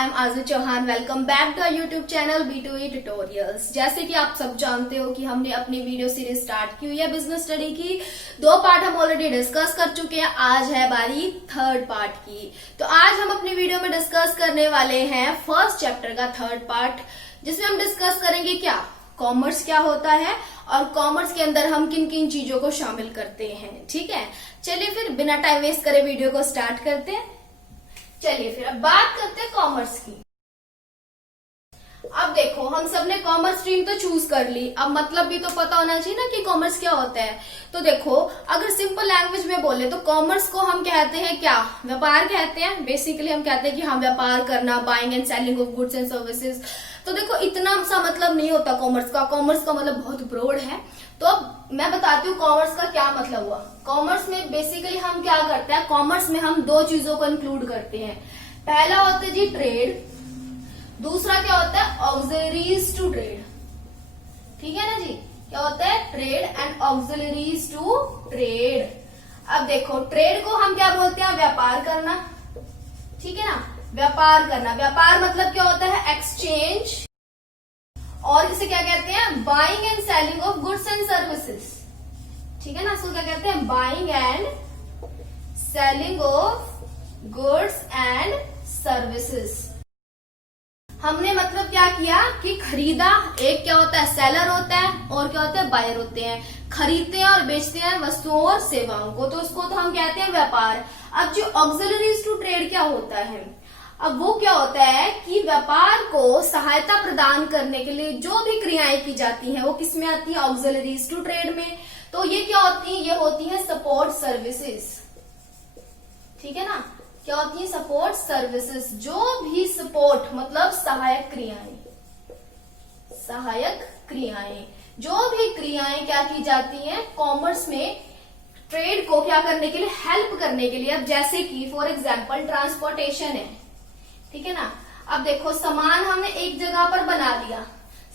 I am Aju Chauhan. Welcome back to our YouTube channel B2E tutorials. जैसे कि आप सब जानते हो कि हमने अपनी वीडियो सीरीज स्टार्ट की हुई है बिजनेस स्टडी की। 2 पार्ट हम ऑलरेडी डिस्कस कर चुके हैं, आज है बारी 3rd पार्ट की। तो आज हम अपनी वीडियो में डिस्कस करने वाले हैं फर्स्ट चैप्टर का 3rd पार्ट, जिसमें हम डिस्कस करेंगे क्या कॉमर्स क्या होता है और कॉमर्स के अंदर हम किन किन चीजों को शामिल करते हैं। ठीक है, चलिए फिर बिना टाइम वेस्ट करे वीडियो को स्टार्ट करते हैं। चलिए फिर अब बात करते हैं कॉमर्स की। अब देखो, हम सबने कॉमर्स स्ट्रीम तो चूज कर ली, अब मतलब भी तो पता होना चाहिए ना कि कॉमर्स क्या होता है। तो देखो, अगर सिंपल लैंग्वेज में बोले तो कॉमर्स को हम कहते हैं क्या, व्यापार कहते हैं। बेसिकली हम कहते हैं कि हम व्यापार करना, buying and selling of goods and services. तो देखो, इतना सा मतलब नहीं होता कॉमर्स का मतलब बहुत ब्रॉड है। तो अब मैं बताती हूँ कॉमर्स का क्या मतलब हुआ। कॉमर्स में बेसिकली हम क्या करते हैं, कॉमर्स में हम 2 चीजों को इंक्लूड करते हैं। पहला होता है जी ट्रेड, दूसरा क्या होता है ऑक्सिलरीज टू ट्रेड। ठीक है ना जी, क्या होता है trade and auxiliaries to trade. अब देखो, ट्रेड को हम क्या बोलते हैं, व्यापार करना। ठीक है ना, व्यापार करना। व्यापार मतलब क्या होता है एक्सचेंज, और इसे क्या कहते हैं buying and selling of goods and services. ठीक है ना, इसको क्या कहते हैं buying and selling of goods and services. हमने मतलब क्या किया कि खरीदा, एक क्या होता है सेलर होता है और क्या होता है बायर होते हैं, खरीदते हैं और बेचते हैं वस्तुओं और सेवाओं को, तो उसको तो हम कहते हैं व्यापार। अब जो ऑक्सिलरीज टू ट्रेड क्या होता है, अब वो क्या होता है कि व्यापार को सहायता प्रदान करने के लिए जो भी क्रियाएं की जाती हैं वो किसमें आती है ऑक्सिलरीज टू ट्रेड में। तो ये क्या होती है, ये होती है सपोर्ट सर्विसेज। ठीक है ना, क्या होती है सपोर्ट सर्विसेज। जो भी सपोर्ट मतलब सहायक क्रियाएं, सहायक क्रियाएं, जो भी क्रियाएं क्या की जाती हैं कॉमर्स में ट्रेड को क्या करने के लिए, हेल्प करने के लिए। अब जैसे कि फॉर एग्जांपल ट्रांसपोर्टेशन है। ठीक है ना, अब देखो सामान हमने एक जगह पर बना लिया,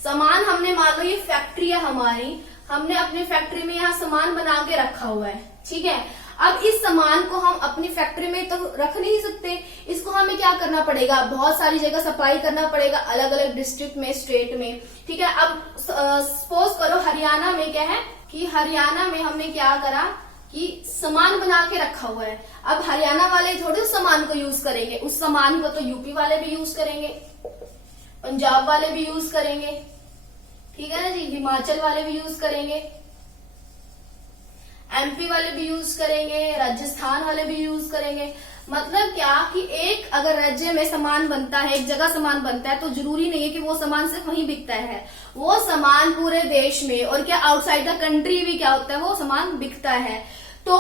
सामान हमने मान लो ये फैक्ट्री है हमारी, हमने अपनी फैक्ट्री में यहाँ सामान बना के रखा हुआ है। ठीक है, अब इस सामान को हम अपनी फैक्ट्री में तो रख नहीं सकते, इसको हमें क्या करना पड़ेगा, बहुत सारी जगह सप्लाई करना पड़ेगा, अलग अलग डिस्ट्रिक्ट में, स्टेट में। ठीक है, अब सपोज करो हरियाणा में क्या है कि हरियाणा में हमने क्या करा कि सामान बना के रखा हुआ है। अब हरियाणा वाले थोड़े उस सामान को यूज करेंगे, उस सामान को तो यूपी वाले भी यूज करेंगे, पंजाब वाले भी यूज करेंगे। ठीक है ना जी, हिमाचल वाले भी यूज करेंगे, MP वाले भी यूज करेंगे, राजस्थान वाले भी यूज करेंगे। मतलब क्या कि एक अगर राज्य में सामान बनता है, एक जगह सामान बनता है, तो जरूरी नहीं है कि वो सामान सिर्फ वहीं बिकता है, वो सामान पूरे देश में और क्या आउटसाइड द कंट्री भी क्या होता है वो सामान बिकता है। तो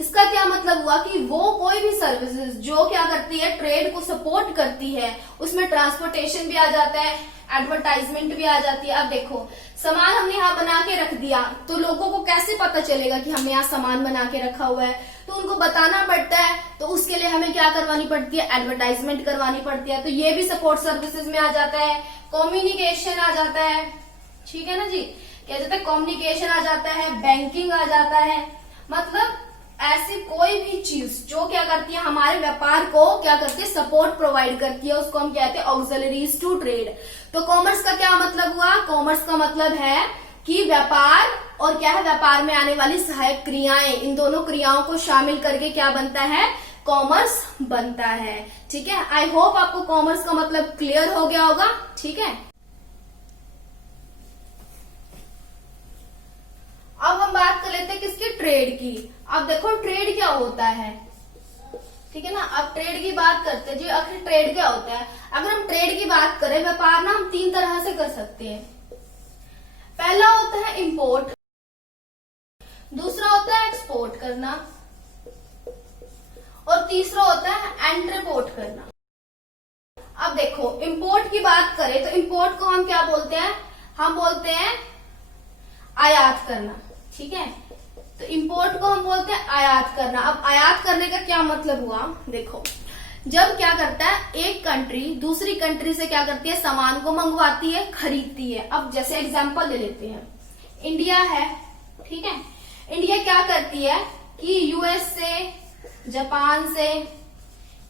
इसका क्या मतलब हुआ कि वो कोई भी सर्विसेज जो क्या करती है ट्रेड को सपोर्ट करती है, उसमें ट्रांसपोर्टेशन भी आ जाता है, एडवर्टाइजमेंट भी आ जाती है। अब देखो, सामान हमने यहाँ बना के रख दिया, तो लोगों को कैसे पता चलेगा कि हमने यहाँ सामान बना के रखा हुआ है, तो उनको बताना पड़ता है। तो उसके लिए हमें क्या करवानी पड़ती है, एडवर्टाइजमेंट करवानी पड़ती है। तो ये भी सपोर्ट सर्विसेज में आ जाता है। कम्युनिकेशन आ जाता है। ठीक है ना जी, क्या जाता है कम्युनिकेशन आ जाता है, बैंकिंग आ जाता है। मतलब ऐसी कोई भी चीज जो क्या करती है हमारे व्यापार को क्या करती है सपोर्ट प्रोवाइड करती है, उसको हम कहते हैं ऑक्सिलरीज टू ट्रेड। तो कॉमर्स का क्या मतलब हुआ, कॉमर्स का मतलब है कि व्यापार और क्या है व्यापार में आने वाली सहायक क्रियाएं, इन दोनों क्रियाओं को शामिल करके क्या बनता है कॉमर्स बनता है। ठीक है, आई होप आपको कॉमर्स का मतलब क्लियर हो गया होगा। ठीक है, अब हम बात कर लेते हैं किसकी, ट्रेड की। अब देखो ट्रेड क्या होता है। ठीक है ना, अब ट्रेड की बात करते हैं जी। आखिर ट्रेड क्या होता है, अगर हम ट्रेड की बात करें, व्यापार ना हम 3 तरह से कर सकते हैं। पहला होता है इंपोर्ट, दूसरा होता है एक्सपोर्ट करना, और तीसरा होता है एंटरपोर्ट करना। अब देखो, इंपोर्ट की बात करें तो इंपोर्ट को हम क्या बोलते हैं, हम बोलते हैं आयात करना। ठीक है, तो इंपोर्ट को हम बोलते हैं आयात करना। अब आयात करने का क्या मतलब हुआ, देखो जब क्या करता है एक कंट्री दूसरी कंट्री से क्या करती है सामान को मंगवाती है, खरीदती है। अब जैसे एग्जांपल ले लेते हैं, इंडिया है। ठीक है, इंडिया क्या करती है कि US से, जापान से,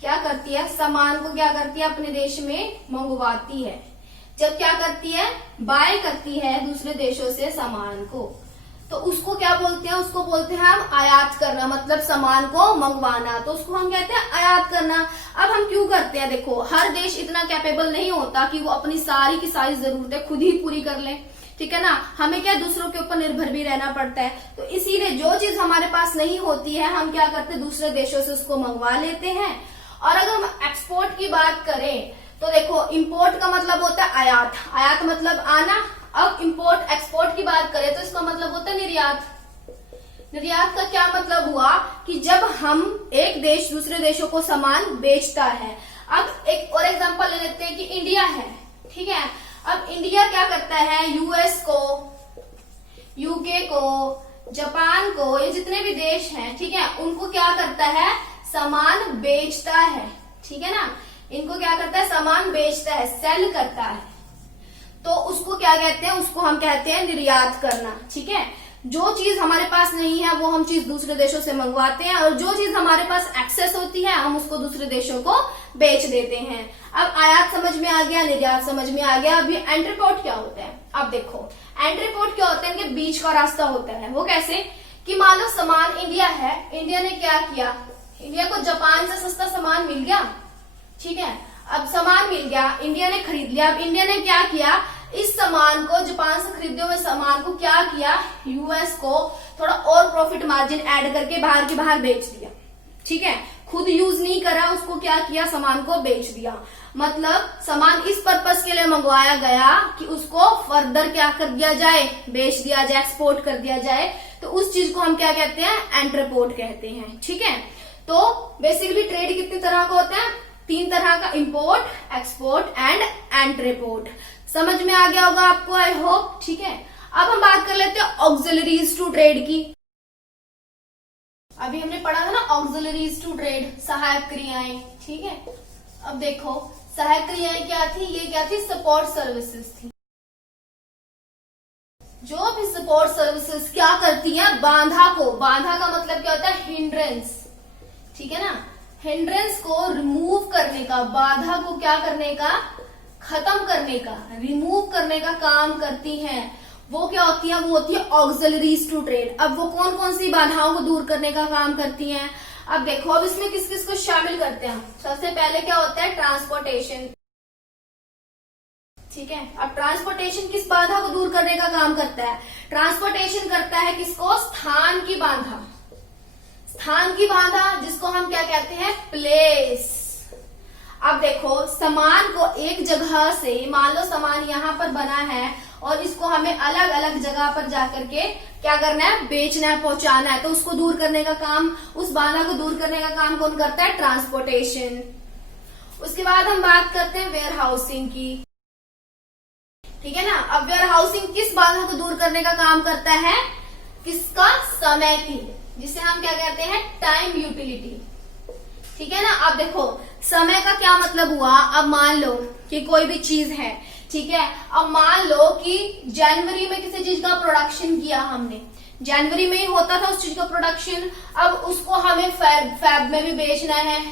क्या करती है, सामान को क्या करती है, अपने देश में मंगवाती है। जब क्या करती है, बाय करती है दूसरे देशों से सामान को, तो उसको क्या बोलते हैं, उसको बोलते हैं हम आयात करना, मतलब सामान को मंगवाना, तो उसको हम कहते हैं आयात करना। अब हम क्यों करते हैं, देखो हर देश इतना कैपेबल नहीं होता कि वो अपनी सारी की सारी जरूरतें खुद ही पूरी कर ले, ठीक है ना। हमें क्या दूसरों के ऊपर निर्भर भी रहना पड़ता है, तो इसीलिए जो चीज हमारे पास नहीं होती है हम क्या करते हैं, दूसरे देशों से उसको मंगवा लेते हैं। और अगर हम एक्सपोर्ट की बात करें तो देखो इंपोर्ट का मतलब होता है आयात, आयात मतलब आना। अब इंपोर्ट एक्सपोर्ट की बात करें तो इसका मतलब होता है निर्यात। निर्यात का क्या मतलब हुआ कि जब हम एक देश दूसरे देशों को सामान बेचता है। अब एक और एग्जांपल ले लेते हैं कि इंडिया है, ठीक है। अब इंडिया क्या करता है, यूएस को, यूके को, जापान को, ये जितने भी देश हैं, ठीक है, उनको क्या करता है, सामान बेचता है, ठीक है ना। इनको क्या करता है, सामान बेचता है, सेल करता है, तो उसको क्या कहते हैं, उसको हम कहते हैं निर्यात करना, ठीक है। जो चीज हमारे पास नहीं है वो हम चीज दूसरे देशों से मंगवाते हैं, और जो चीज हमारे पास एक्सेस होती है हम उसको दूसरे देशों को बेच देते हैं। अब आयात समझ में आ गया, निर्यात समझ में आ गया। अभी एंट्रीपोर्ट क्या होता है, अब देखो एंट्रीपोर्ट क्या होता है, इनके बीच का रास्ता होता है। वो कैसे कि मान लो सामान इंडिया है, इंडिया ने क्या किया, इंडिया को जापान से सस्ता सामान मिल गया, ठीक है। अब सामान मिल गया, इंडिया ने खरीद लिया। अब इंडिया ने क्या किया, इस सामान को, जापान से खरीदे हुए सामान को क्या किया, यूएस को थोड़ा और प्रॉफिट मार्जिन ऐड करके बाहर के बाहर बेच दिया, ठीक है। खुद यूज नहीं करा, उसको क्या किया, सामान को बेच दिया। मतलब सामान इस पर्पस के लिए मंगवाया गया कि उसको फर्दर क्या कर दिया जाए, बेच दिया जाए, एक्सपोर्ट कर दिया जाए। तो उस चीज को हम क्या कहते हैं, एंट्रीपोर्ट कहते हैं, ठीक है। तो बेसिकली ट्रेड कितनी तरह का होता है, 3 तरह का, इंपोर्ट, एक्सपोर्ट एंड एंट्रीपोर्ट। समझ में आ गया होगा आपको, आई होप, ठीक है। अब हम बात कर लेते हैं ऑक्सिलरीज टू ट्रेड की। अभी हमने पढ़ा था ना ऑक्सिलरीज टू ट्रेड, सहायक क्रियाएं, ठीक है। अब देखो सहायक क्रियाएं क्या थी, ये क्या थी, सपोर्ट सर्विसेज थी। जो भी सपोर्ट सर्विसेज क्या करती हैं, बाधा को, बाधा का मतलब क्या होता है, हिंड्रेंस, ठीक है ना। हिंड्रेंस को रिमूव करने का, बाधा को क्या करने का, खत्म करने का, रिमूव करने का काम करती हैं। वो क्या होती है, वो होती है ऑक्सिलरीज टू ट्रेड। अब वो कौन कौन सी बाधाओं को दूर करने का काम करती हैं, अब देखो। अब इसमें किस किस को शामिल करते हैं, सबसे पहले क्या होता है, ट्रांसपोर्टेशन, ठीक है। अब ट्रांसपोर्टेशन किस बाधा को दूर करने का काम करता है, ट्रांसपोर्टेशन करता है किसको, स्थान की बाधा, स्थान की बाधा जिसको हम क्या कहते हैं, प्लेस। अब देखो सामान को एक जगह से, मान लो सामान यहाँ पर बना है और इसको हमें अलग अलग जगह पर जाकर के क्या करना है, बेचना है, पहुंचाना है, तो उसको दूर करने का काम, उस बाधा को दूर करने का काम कौन करता है, ट्रांसपोर्टेशन। उसके बाद हम बात करते हैं वेयर हाउसिंग की, ठीक है ना। अब वेयर हाउसिंग किस बाधा को दूर करने का काम करता है, किसका, समय की, जिसे हम क्या कहते हैं, टाइम यूटिलिटी, ठीक है ना। अब देखो समय का क्या मतलब हुआ, अब मान लो कि कोई भी चीज है, ठीक है। अब मान लो कि जनवरी में किसी चीज का प्रोडक्शन किया हमने, जनवरी में ही होता था उस चीज का प्रोडक्शन। अब उसको हमें फेब में भी बेचना है,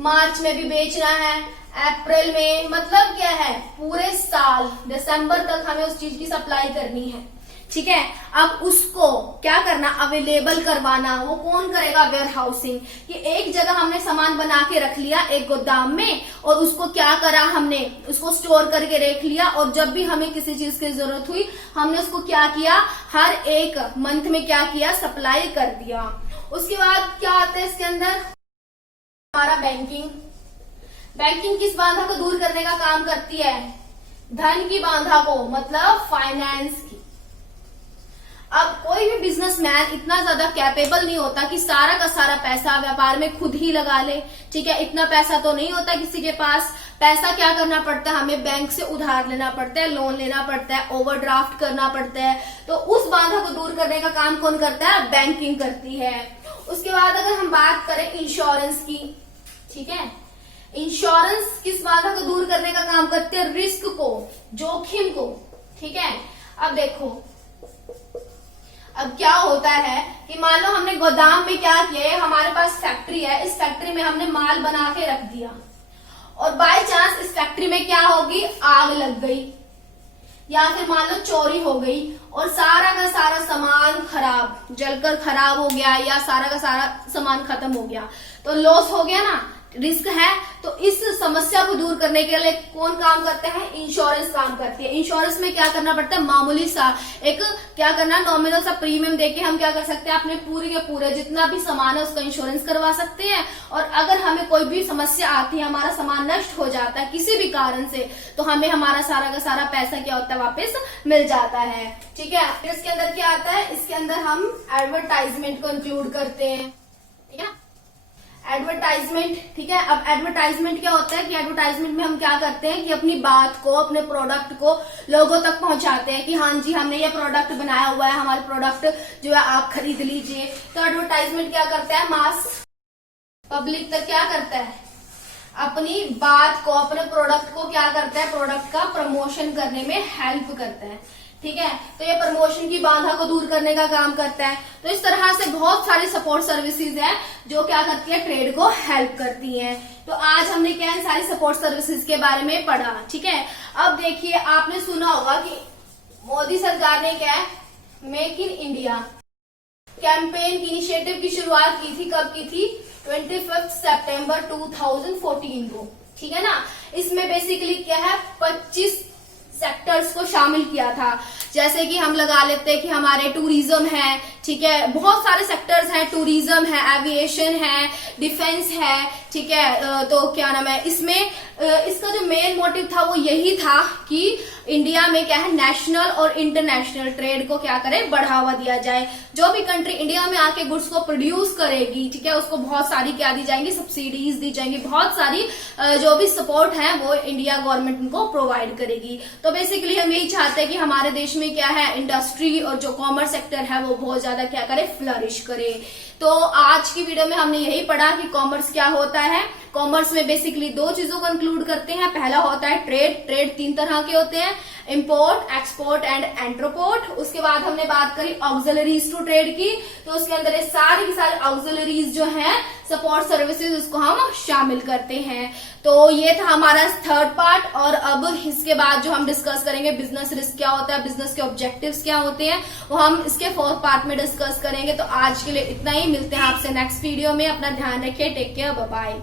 मार्च में भी बेचना है, अप्रैल में, मतलब क्या है, पूरे साल दिसंबर तक हमें उस चीज की सप्लाई करनी है, ठीक है। अब उसको क्या करना, अवेलेबल करवाना, वो कौन करेगा, वेयर हाउसिंग। कि एक जगह हमने सामान बना के रख लिया एक गोदाम में, और उसको क्या करा हमने, उसको स्टोर करके रख लिया, और जब भी हमें किसी चीज की जरूरत हुई हमने उसको क्या किया, हर एक मंथ में क्या किया, सप्लाई कर दिया। उसके बाद क्या आता है इसके अंदर, हमारा बैंकिंग। बैंकिंग किस बाधा को दूर करने का काम करती है, धन की बाधा को, मतलब फाइनेंस की। अब कोई भी बिजनेसमैन इतना ज्यादा कैपेबल नहीं होता कि सारा का सारा पैसा व्यापार में खुद ही लगा ले, ठीक है। इतना पैसा तो नहीं होता किसी के पास। पैसा क्या करना पड़ता है, हमें बैंक से उधार लेना पड़ता है, लोन लेना पड़ता है, ओवरड्राफ्ट करना पड़ता है। तो उस बाधा को दूर करने का काम कौन करता है, बैंकिंग करती है। उसके बाद अगर हम बात करें इंश्योरेंस की, ठीक है, इंश्योरेंस किस बाधा को दूर करने का काम करते हैं, रिस्क को, जोखिम को, ठीक है। अब देखो अब क्या होता है कि मान लो हमने गोदाम में क्या किया है, हमारे पास फैक्ट्री है, इस फैक्ट्री में हमने माल बना के रख दिया और बाय चांस इस फैक्ट्री में क्या होगी, आग लग गई या फिर मान लो चोरी हो गई और सारा का सारा सामान खराब, जलकर खराब हो गया या सारा का सारा सामान खत्म हो गया, तो लॉस हो गया ना, रिस्क है। तो इस समस्या को दूर करने के लिए कौन काम करते हैं, इंश्योरेंस काम करती है। इंश्योरेंस में क्या करना पड़ता है, मामूली सा एक क्या करना, नॉमिनल सा प्रीमियम देके हम क्या कर सकते हैं, अपने पूरे के पूरे जितना भी सामान है उसका इंश्योरेंस करवा सकते हैं। और अगर हमें कोई भी समस्या आती है, हमारा सामान नष्ट हो जाता है किसी भी कारण से, तो हमें हमारा सारा का सारा पैसा क्या होता है, वापस मिल जाता है। ठीक है, फिर इसके अंदर क्या आता है, इसके अंदर हम एडवर्टाइजमेंट को इंक्लूड करते हैं। ठीक है, एडवर्टाइजमेंट। ठीक है, अब एडवर्टाइजमेंट क्या होता है कि एडवर्टाइजमेंट में हम क्या करते हैं कि अपनी बात को, अपने प्रोडक्ट को लोगों तक पहुंचाते हैं कि हाँ जी हमने ये प्रोडक्ट बनाया हुआ है, हमारे प्रोडक्ट जो है आप खरीद लीजिए। तो एडवर्टाइजमेंट क्या करता है, मास पब्लिक तक क्या करता है, अपनी बात को, अपने प्रोडक्ट को क्या करता है, प्रोडक्ट का प्रमोशन करने में हेल्प करता है। ठीक है, तो ये प्रमोशन की बाधा को दूर करने का काम करता है। तो इस तरह से बहुत सारी सपोर्ट सर्विसेज है जो क्या करती है, ट्रेड को हेल्प करती हैं। तो आज हमने क्या इन सारी सपोर्ट सर्विसेज के बारे में पढ़ा। ठीक है, अब देखिए आपने सुना होगा कि मोदी सरकार ने क्या है, मेक इन इंडिया कैंपेन की इनिशिएटिव की शुरुआत की थी। कब की थी, 25 सितंबर 2014 को। ठीक है ना, इसमें बेसिकली क्या है, 25 सेक्टर्स को शामिल किया था। जैसे कि हम लगा लेते हैं कि हमारे टूरिज्म है, ठीक है, बहुत सारे सेक्टर्स हैं, टूरिज्म है, एविएशन है, डिफेंस है। ठीक है, तो क्या नाम है, इसमें इसका जो मेन मोटिव था वो यही था कि इंडिया में क्या है, नेशनल और इंटरनेशनल ट्रेड को क्या करे, बढ़ावा दिया जाए। जो भी कंट्री इंडिया में आके गुड्स को प्रोड्यूस करेगी, ठीक है, उसको बहुत सारी क्या दी जाएंगी, सब्सिडीज दी जाएंगी, बहुत सारी जो भी सपोर्ट है वो इंडिया गवर्नमेंट उनको प्रोवाइड करेगी। तो बेसिकली हम यही चाहते हैं कि हमारे देश में क्या है, इंडस्ट्री और जो कॉमर्स सेक्टर है वो बहुत ज्यादा क्या करे, फ्लरिश करे। तो आज की वीडियो में हमने यही पढ़ा कि कॉमर्स क्या होता है। कॉमर्स में बेसिकली दो चीजों को इंक्लूड करते हैं। पहला होता है ट्रेड। ट्रेड 3 तरह के होते हैं, इंपोर्ट, एक्सपोर्ट एंड एंट्रोपोर्ट। उसके बाद हमने बात करी ऑक्सिलरीज टू ट्रेड की, तो उसके अंदर ये सारी की सारी ऑक्सिलरीज जो है, सपोर्ट सर्विसेज, उसको हम शामिल करते हैं। तो ये था हमारा 3rd पार्ट। और अब इसके बाद जो हम डिस्कस करेंगे, बिजनेस रिस्क क्या होता है, बिजनेस के ऑब्जेक्टिव्स क्या होते हैं, वो हम इसके 4th पार्ट में डिस्कस करेंगे। तो आज के लिए इतना ही, मिलते हैं आपसे नेक्स्ट वीडियो में। अपना ध्यान रखिए, टेक केयर, बाय बाय।